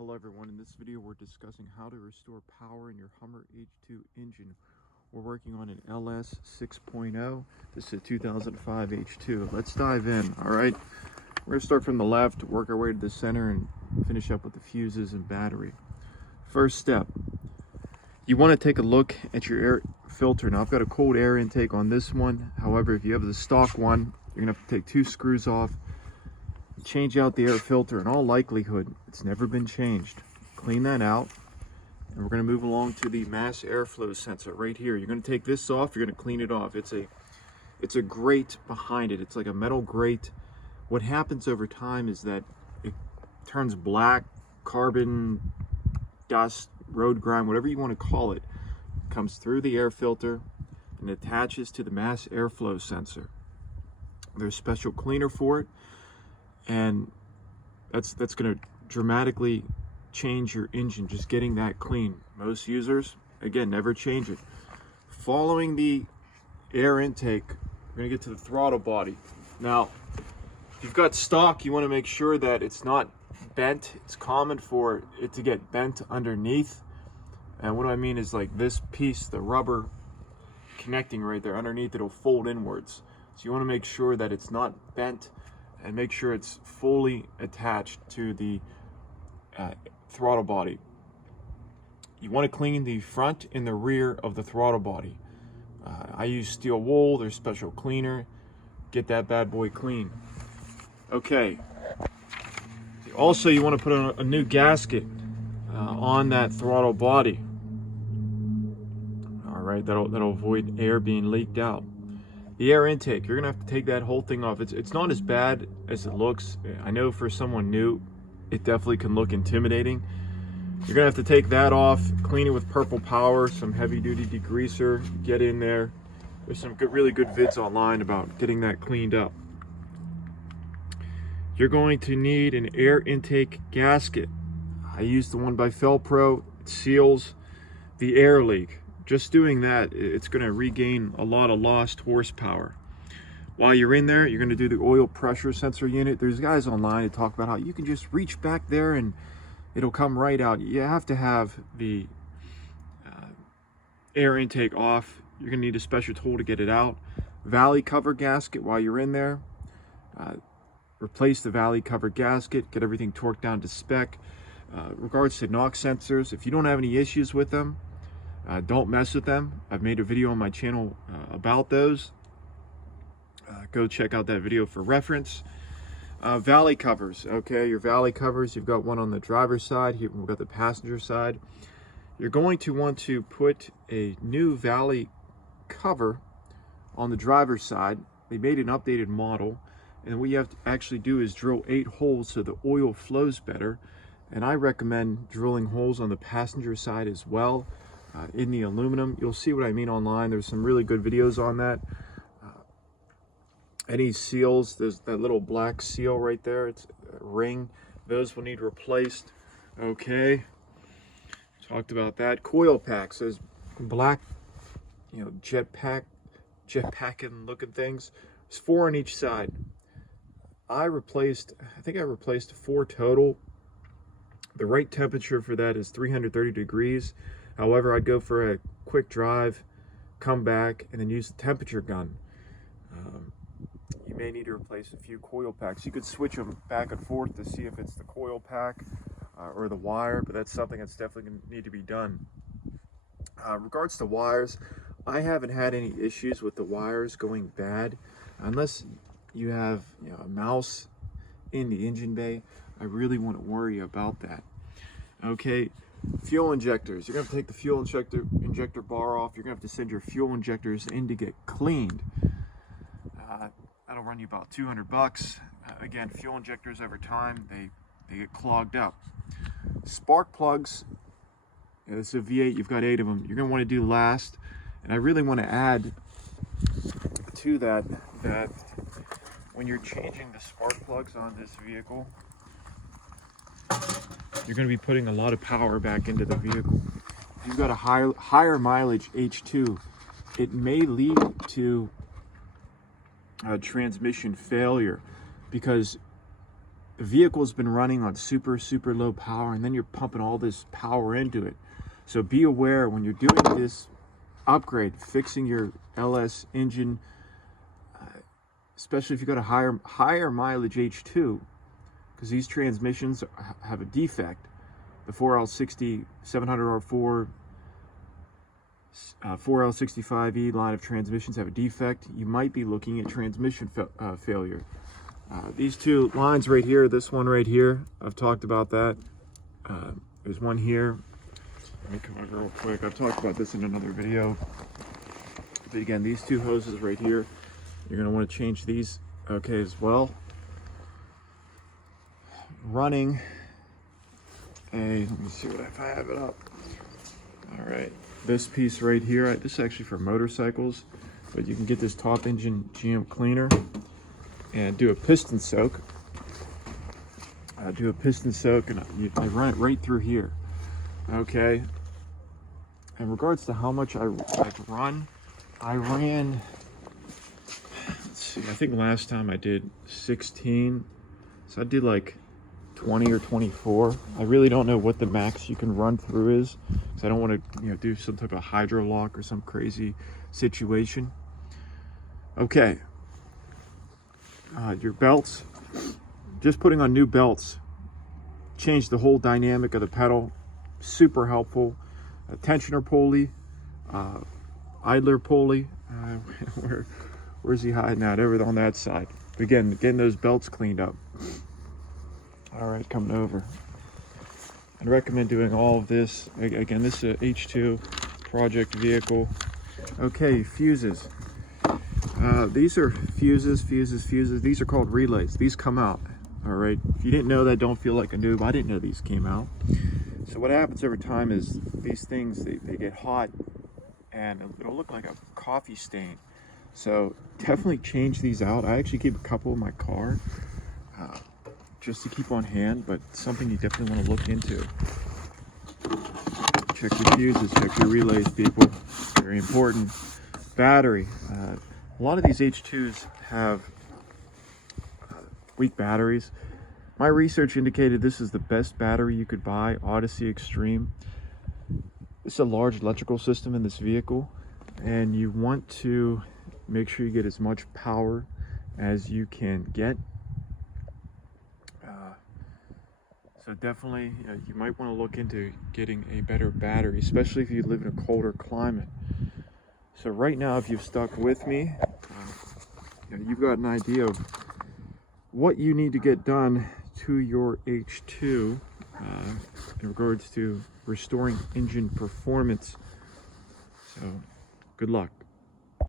Hello everyone, in this video we're discussing how to restore power in your Hummer H2 engine. We're working on an LS 6.0. This is a 2005 H2. Let's dive in, alright? We're going to start from the left, work our way to the center, and finish up with the fuses and battery. First step, you want to take a look at your air filter. Now I've got a cold air intake on this one. However, if you have the stock one, you're going to have to take two screws off, change out the air filter. In all likelihood, it's never been changed. Clean that out, and we're going to move along to the mass airflow sensor right here. You're going to take this off, you're going to clean it off. It's a grate behind it. It's like a metal grate. What happens over time is that it turns black, carbon, dust, road grime, whatever you want to call it, comes through the air filter and attaches to the mass airflow sensor. There's a special cleaner for it, and that's going to dramatically change your engine, just getting that clean. Most users, again, never change it. Following the air intake, we're going to get to the throttle body. Now, if you've got stock, you want to make sure that it's not bent. It's common for it to get bent underneath, and what I mean is like this piece, the rubber connecting right there underneath, it'll fold inwards. So you want to make sure that it's not bent, and make sure it's fully attached to the throttle body. You want to clean the front and the rear of the throttle body. I use steel wool, there's special cleaner. Get that bad boy clean. Okay. Also, you want to put a new gasket on that throttle body. All right, that'll avoid air being leaked out. The air intake, you're gonna have to take that whole thing off. It's not as bad as it looks. I know for someone new, it definitely can look intimidating. You're gonna have to take that off, clean it with Purple Power, some heavy duty degreaser, get in there. There's some really good vids online about getting that cleaned up. You're going to need an air intake gasket. I use the one by Felpro. It seals the air leak. Just doing that, it's going to regain a lot of lost horsepower. While you're in there, you're going to do the oil pressure sensor unit. There's guys online that talk about how you can just reach back there and it'll come right out. You have to have the air intake off. You're going to need a special tool to get it out. Valley cover gasket while you're in there. Replace the valley cover gasket, get everything torqued down to spec. Regards to NOx sensors, if you don't have any issues with them, don't mess with them. I've made a video on my channel about those. Go check out that video for reference. Valley covers, okay, your valley covers, you've got one on the driver's side, here we've got the passenger side. You're going to want to put a new valley cover on the driver's side. They made an updated model, and what you have to actually do is drill 8 holes so the oil flows better. And I recommend drilling holes on the passenger side as well. In the aluminum, you'll see what I mean online. There's some really good videos on that. Any seals, there's that little black seal right there, it's a ring, those will need replaced. Okay, talked about that. Coil packs, those black, you know, jetpacking looking things. There's 4 on each side. I think I replaced 4 total. The right temperature for that is 330 degrees. However, I'd go for a quick drive, come back, and then use the temperature gun. You may need to replace a few coil packs. You could switch them back and forth to see if it's the coil pack or the wire, but that's something that's definitely going to need to be done. Regards to wires, I haven't had any issues with the wires going bad. Unless you have, you know, a mouse in the engine bay, I really wouldn't worry about that. Okay. Fuel injectors, you're going to take the fuel injector bar off. You're going to have to send your fuel injectors in to get cleaned. That'll run you about 200 bucks. Again, fuel injectors over time, they get clogged up. Spark plugs, you know, this is a V8, you've got 8 of them. You're going to want to do last. And I really want to add to that when you're changing the spark plugs on this vehicle, you're going to be putting a lot of power back into the vehicle. If you've got a higher mileage H2, it may lead to transmission failure, because the vehicle's been running on super low power, and then you're pumping all this power into it. So be aware when you're doing this upgrade, fixing your LS engine, especially if you got a higher mileage H2, because these transmissions have a defect. The 4L60 700R4 4L65E line of transmissions have a defect. You might be looking at transmission failure. These two lines right here, this one right here, I've talked about that. There's one here. Let me come over real quick. I've talked about this in another video. But again, these two hoses right here, you're going to want to change these, okay, as well. Running a, let me see if I have it up. All right, this piece right here, this is actually for motorcycles, but you can get this top engine GM cleaner and do a piston soak. And I run it right through here. Okay. In regards to how much I ran, let's see, I think last time I did 16, so I did like 20 or 24. I really don't know what the max you can run through is, because I don't want to, do some type of hydro lock or some crazy situation. Okay, your belts, just putting on new belts changed the whole dynamic of the pedal. Super helpful. Tensioner pulley, idler pulley. Where's he hiding out? Over on that side. Again, getting those belts cleaned up. All right, coming over. I'd recommend doing all of this. Again, this is a H2 project vehicle. Okay, fuses. These are fuses. These are called relays. These come out. All right. If you didn't know that, don't feel like a noob. I didn't know these came out. So what happens over time is these things, they get hot and it'll look like a coffee stain. So definitely change these out. I actually keep a couple in my car just to keep on hand, but something you definitely want to look into. Check your fuses, check your relays, people. Very important. Battery. A lot of these H2s have weak batteries. My research indicated this is the best battery you could buy, Odyssey Extreme. This is a large electrical system in this vehicle, and you want to make sure you get as much power as you can get. So definitely, you might want to look into getting a better battery, especially if you live in a colder climate. So right now, if you've stuck with me, you've got an idea of what you need to get done to your H2 in regards to restoring engine performance. So good luck.